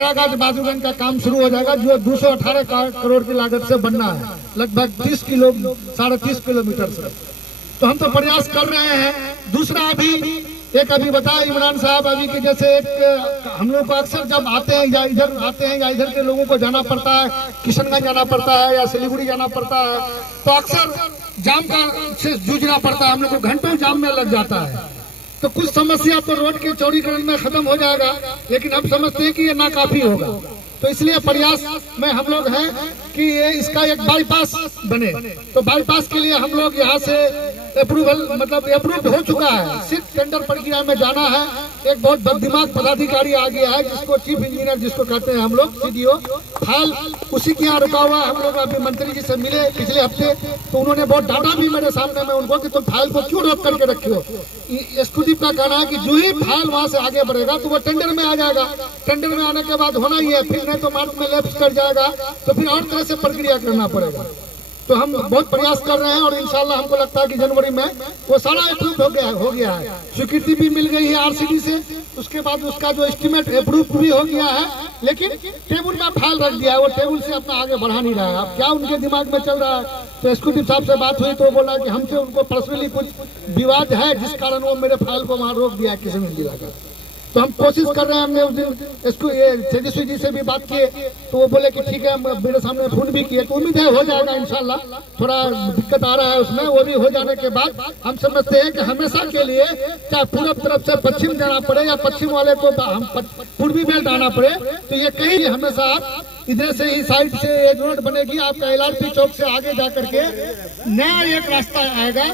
बाजूगंज का काम शुरू हो जाएगा जो 218 करोड़ की लागत से बनना है, लगभग 30 किलोमीटर से। तो हम तो प्रयास कर रहे हैं। दूसरा अभी बताया इमरान साहब अभी कि जैसे एक हम लोग को अक्सर जब आते हैं या इधर के लोगों को जाना पड़ता है, किशनगंज जाना पड़ता है या सिलीगुड़ी जाना पड़ता है, तो अक्सर जाम का से जूझना पड़ता है। हम लोग को घंटों जाम में लग जाता है। तो कुछ समस्या तो रोड के चौड़ीकरण में खत्म हो जाएगा, लेकिन हम समझते हैं कि ये नाकाफी होगा। तो इसलिए प्रयास में हम लोग हैं कि ये इसका एक बाईपास बने। तो बाईपास के लिए हम लोग यहाँ से अप्रूव्ड हो चुका है, सिर्फ टेंडर प्रक्रिया में जाना है। एक बहुत बददिमाग पदाधिकारी आ गया है जिसको चीफ इंजीनियर जिसको कहते हैं हम लोग, सीडीओ, फाइल उसी के यहाँ रुका हुआ है। हम लोग अभी मंत्री जी से मिले पिछले हफ्ते, तो उन्होंने बहुत डांटा भी मेरे सामने में उनको कि तुम फाइल को क्यों रोक करके रखे हो। एसक्यूटिव का कहना है कि जो ही फाइल वहाँ से आगे बढ़ेगा तो वो टेंडर में आ जाएगा। टेंडर में आने के बाद होना ही है, फिर नहीं तो मार्च में लैप्स कर जाएगा, तो फिर और तरह से प्रक्रिया करना पड़ेगा। तो हम बहुत प्रयास कर रहे हैं और इंशाल्लाह हमको लगता है कि जनवरी में वो सारा अप्रूव हो गया है। स्वीकृति भी मिल गई है आरसीडी से, उसके बाद उसका जो एस्टीमेट अप्रूव भी हो गया है, लेकिन टेबल में फाइल रख दिया है। वो टेबल से अपना आगे बढ़ा नहीं रहा है। अब क्या उनके दिमाग में चल रहा है। तो एसक्यूटिव साहब से बात हुई तो बोला कि हमसे उनको पर्सनली कुछ विवाद है, जिस कारण वो मेरे फाइल को वहाँ रोक दिया है किसी ने दिलाकर। तो हम कोशिश कर रहे हैं। हमने उस दिन इसको तेजस्वी जी से भी बात किए, तो वो बोले कि ठीक है, मेरे सामने फोन भी किए, तो उम्मीद है हो जाएगा इंशाल्लाह। थोड़ा दिक्कत आ रहा है उसमें, वो भी हो जाने के बाद हम समझते हैं कि हमेशा के लिए चाहे पूरब तरफ से पश्चिम जाना पड़े या पश्चिम वाले को हम पूर्वी बेल्ट आना पड़े, तो ये कहीं हमेशा इधर से ही साइड से ये रोड बनेगी। आपका एलआरपी चौक से आगे जाकर के नया एक रास्ता आएगा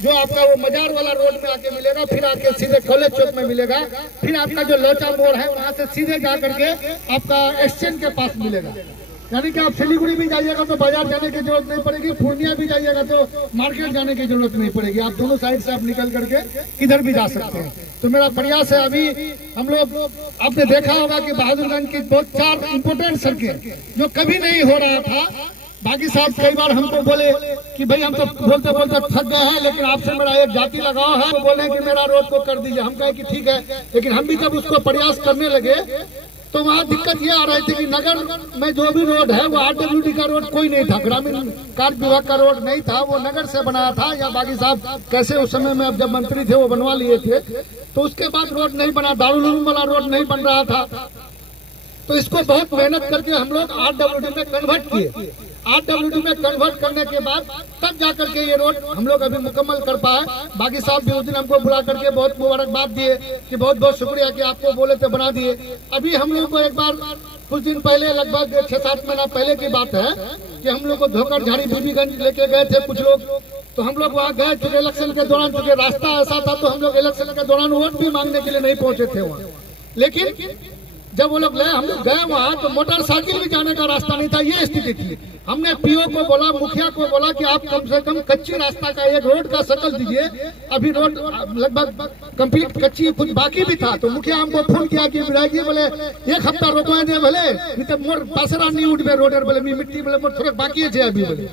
जो आपका वो मजार वाला रोड में आके मिलेगा, फिर आके सीधे कॉलेज चौक में मिलेगा, फिर आपका जो लोचा मोड़ है वहाँ से सीधे जाकर के आपका एक्सचेंज के पास मिलेगा। यानी कि आप सिलीगुड़ी भी जाइएगा तो बाजार जाने की जरूरत नहीं पड़ेगी, पूर्णिया भी जाइएगा तो मार्केट जाने की जरूरत नहीं पड़ेगी। आप दोनों साइड से आप निकल करके इधर भी जा सकते हैं। तो मेरा प्रयास है। अभी हम लोग आपने देखा होगा कि बहादुरगंज की 4 इम्पोर्टेंट सड़कें जो कभी नहीं हो रहा था। बाकी साहब कई बार हमको बोले कि भाई हम तो बोलते बोलते थक गए हैं, लेकिन आपसे मेरा एक जाति लगाव है, वो बोले कि मेरा रोड को कर दीजिए। हम कहे कि ठीक है, लेकिन हम भी जब उसको प्रयास करने लगे तो वहाँ दिक्कत ये आ रही थी कि नगर में जो भी रोड है वो आरडब्ल्यूडी का रोड कोई नहीं था, ग्रामीण कार्य विभाग का रोड नहीं था, वो नगर से बनाया था। या बागी साहब कैसे उस समय में अब जब मंत्री थे वो बनवा लिए थे, तो उसके बाद रोड नहीं बना, दारुल उलूम वाला रोड नहीं बन रहा था। तो इसको बहुत मेहनत करके हम लोग आरडब्ल्यूडी में कन्वर्ट किए। आरडब्ल्यूडी में कन्वर्ट करने के बाद तब जाकर के ये रोड हम लोग अभी मुकम्मल कर पाए। बाकी साहब भी उस दिन हमको बुला करके बहुत मुबारकबाद दिए कि बहुत बहुत शुक्रिया कि आपको बोले थे बना दिए। अभी हम लोग को एक बार कुछ दिन पहले, लगभग 6-7 महीना पहले की बात है, कि हम लोग को धोकर बीबीगंज लेके गए थे कुछ लोग। तो हम लोग वहाँ गए, चूंकि इलेक्शन के दौरान, चूंकि रास्ता ऐसा था, तो हम लोग इलेक्शन के दौरान वोट भी मांगने के लिए नहीं पहुंचे थे वहाँ। लेकिन जब वो लोग हम लोग गए वहाँ, तो मोटरसाइकिल भी जाने का रास्ता नहीं था, ये स्थिति थी। हमने पीओ को बोला, मुखिया को बोला कि आप कम से कम कच्ची रास्ता का एक रोड का शकल दीजिए। अभी रोड लगभग कंप्लीट कच्ची, कुछ बाकी भी था। तो मुखिया हमको फोन किया कि विधायक जी बोले 1 हफ्ता रोकवा दे भले, मोर पासरा नहीं उठबे रोडर बोले मिट्टी बोले मोर थोड़ा बाकी है अभी बोले।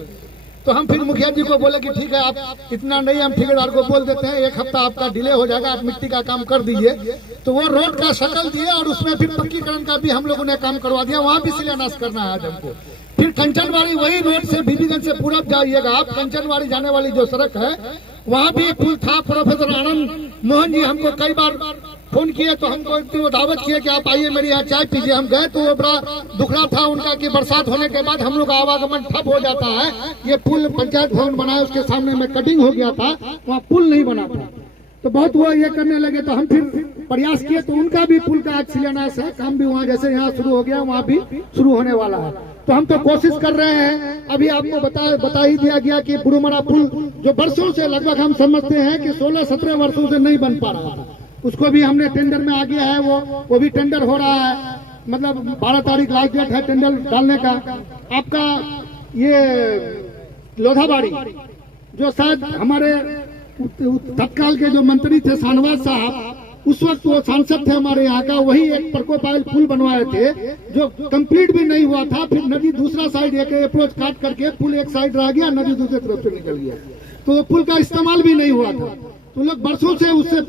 तो हम फिर मुखिया जी को बोले कि ठीक है, आप इतना नहीं, हम ठेकेदार को बोल देते हैं 1 हफ्ता आपका डिले हो जाएगा, आप मिट्टी का काम कर दीजिए। तो वो रोड का शकल दिए और उसमें फिर पक्कीकरण का भी हम लोगों ने काम करवा दिया। वहाँ भी शिलान्यास करना है आज हमको। फिर कंचनवाड़ी, वही रोड से बीबीगंज से पूरब जाइएगा आप, कंचनवाड़ी जाने वाली जो सड़क है वहाँ भी पुल था। प्रोफेसर आनंद मोहन जी हमको कई बार फोन किए, तो हमको एक दिन वो दावत किए कि आप आइए मेरे यहाँ चाय पीजिए। हम गए तो वो बड़ा दुखड़ा था उनका कि बरसात होने के बाद हम लोग का आवागमन ठप हो जाता है। ये पुल पंचायत भवन बनाया, उसके सामने में कटिंग हो गया था, वहाँ पुल नहीं बना था। तो बहुत वो ये करने लगे, तो हम फिर प्रयास किए, तो उनका भी पुल का आज शिलान्यास है। काम भी वहाँ जैसे यहाँ शुरू हो गया वहाँ भी शुरू होने वाला है। तो हम तो कोशिश कर रहे हैं। अभी आपको बता ही दिया गया कि बुरुमरा पुल जो वर्षों से, लगभग हम समझते हैं कि 16-17 वर्षों से नहीं बन पा रहा था, उसको भी हमने टेंडर में आ गया है। वो भी टेंडर हो रहा है, मतलब 12 तारीख लास्ट डेट है टेंडर डालने का। आपका ये लोधाबाड़ी, जो शायद हमारे तत्काल के जो मंत्री थे शाहनवाज साहब, उस वक्त वो सांसद थे हमारे यहाँ का, वही एक प्रकोपाइल पुल बनवाए थे जो कंप्लीट भी नहीं हुआ था। फिर नदी दूसरा साइड एक अप्रोच काट करके पुल एक साइड रह गया, नदी दूसरी तरफ से निकल गया, तो वो पुल का इस्तेमाल भी नहीं हुआ था। तो लोग बरसों से उससे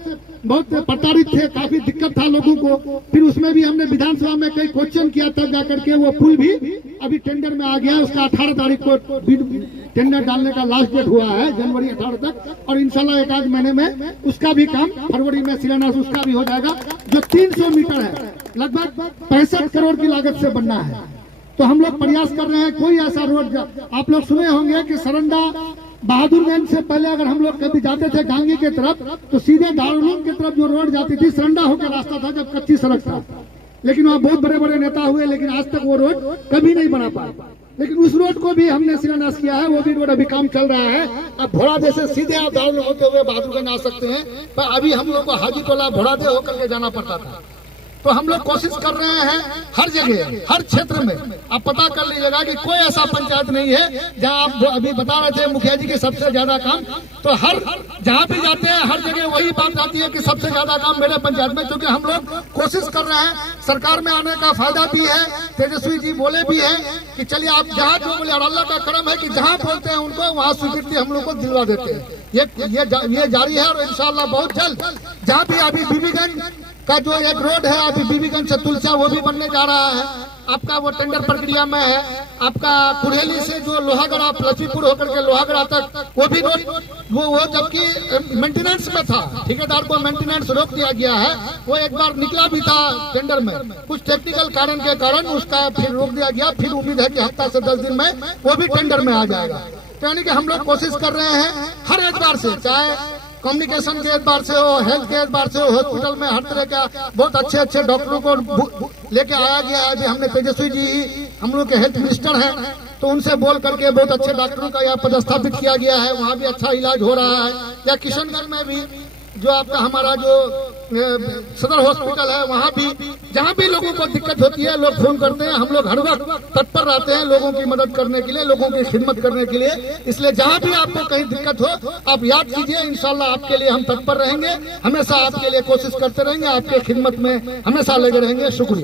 बहुत प्रताड़ित थे, काफी दिक्कत था लोगों को। फिर उसमें भी हमने विधानसभा में कई क्वेश्चन किया, तब जाकर के वो पुल भी अभी टेंडर में आ गया। उसका 18 तारीख को टेंडर डालने का लास्ट डेट हुआ है, जनवरी 18 तक, और इंशाल्लाह एक आध महीने में उसका भी काम, फरवरी में शिलान्यास उसका भी हो जाएगा, जो 300 मीटर है, लगभग 65 करोड़ की लागत से बनना है। तो हम लोग प्रयास कर रहे हैं कोई ऐसा रोड, आप लोग सुने होंगे कि सरंडा बहादुरगंज से पहले अगर हम लोग कभी जाते थे गांगी के तरफ, तो सीधे दारुलूम की तरफ जो रोड जाती थी सरंडा होकर रास्ता था, जब कच्ची सड़क था। लेकिन वहाँ बहुत बड़े बड़े नेता हुए, लेकिन आज तक वो रोड कभी नहीं बना पाया। लेकिन उस रोड को भी हमने शिलान्यास किया है, वो भी रोड अभी काम चल रहा है। अब भोड़ादे से सीधे आप दारुलूम होते हुए बहादुरगंज आ सकते हैं, पर अभी हम लोग को हाजीटोला भोड़ादे होकर के जाना पड़ता था। तो हम लोग कोशिश कर रहे हैं हर जगह, हर क्षेत्र में। आप पता कर लीजिएगा कि कोई ऐसा पंचायत नहीं है जहां आप अभी बता रहे थे मुखिया जी की सबसे ज्यादा काम, तो हर जहां भी जाते हैं हर जगह वही बात आती है कि सबसे ज्यादा काम मेरे पंचायत में। क्योंकि हम लोग कोशिश कर रहे हैं, सरकार में आने का फायदा भी है। तेजस्वी जी बोले भी है कि चलिए आप जहाँ जो बोले, और अल्लाह का करम है कि जहाँ बोलते हैं उनको वहाँ स्वीकृति हम लोग को दिलवा देते हैं। ये जारी है, और इंशाल्लाह बहुत जल्द जहाँ भी अभी बीबीगंज का जो एक रोड है अभी बीबीगंज से तुलसिया, वो भी बनने जा रहा है। आपका वो टेंडर प्रक्रिया में है। आपका कुरेली से जो लोहागड़ा, लक्ष्मीपुर होकर के लोहागड़ा तक वो भी रोड वो जबकि मेंटेनेंस में था, ठेकेदार को मेंटेनेंस रोक दिया गया है। वो एक बार निकला भी था टेंडर में, कुछ टेक्निकल कारण के कारण उसका फिर रोक दिया गया। फिर उम्मीद है कि हफ्ता से 10 दिन में वो भी टेंडर में आ जाएगा। तो यानी कि हम लोग कोशिश कर रहे हैं हर एतबार से, चाहे कम्युनिकेशन के एतबार से हो, हेल्थ के एतबार से हो, हॉस्पिटल में हर तरह का बहुत अच्छे अच्छे डॉक्टरों को लेके आया गया है। अभी हमने तेजस्वी जी हम लोग के हेल्थ मिनिस्टर हैं, तो उनसे बोल करके बहुत अच्छे डॉक्टरों का यहाँ पदस्थापित किया गया है। वहाँ भी अच्छा इलाज हो रहा है। या किशनगंज में भी जो आपका हमारा जो सदर हॉस्पिटल है, वहाँ भी जहाँ भी लोगों को दिक्कत होती है लोग फोन करते हैं। हम लोग हर वक्त तत्पर रहते हैं लोगों की मदद करने के लिए, लोगों की खिदमत करने के लिए। इसलिए जहाँ भी आपको कहीं दिक्कत हो आप याद कीजिए, इंशाल्लाह आपके लिए हम तत्पर रहेंगे, हमेशा आपके लिए कोशिश करते रहेंगे, आपके खिदमत में हमेशा लगे रहेंगे। शुक्रिया।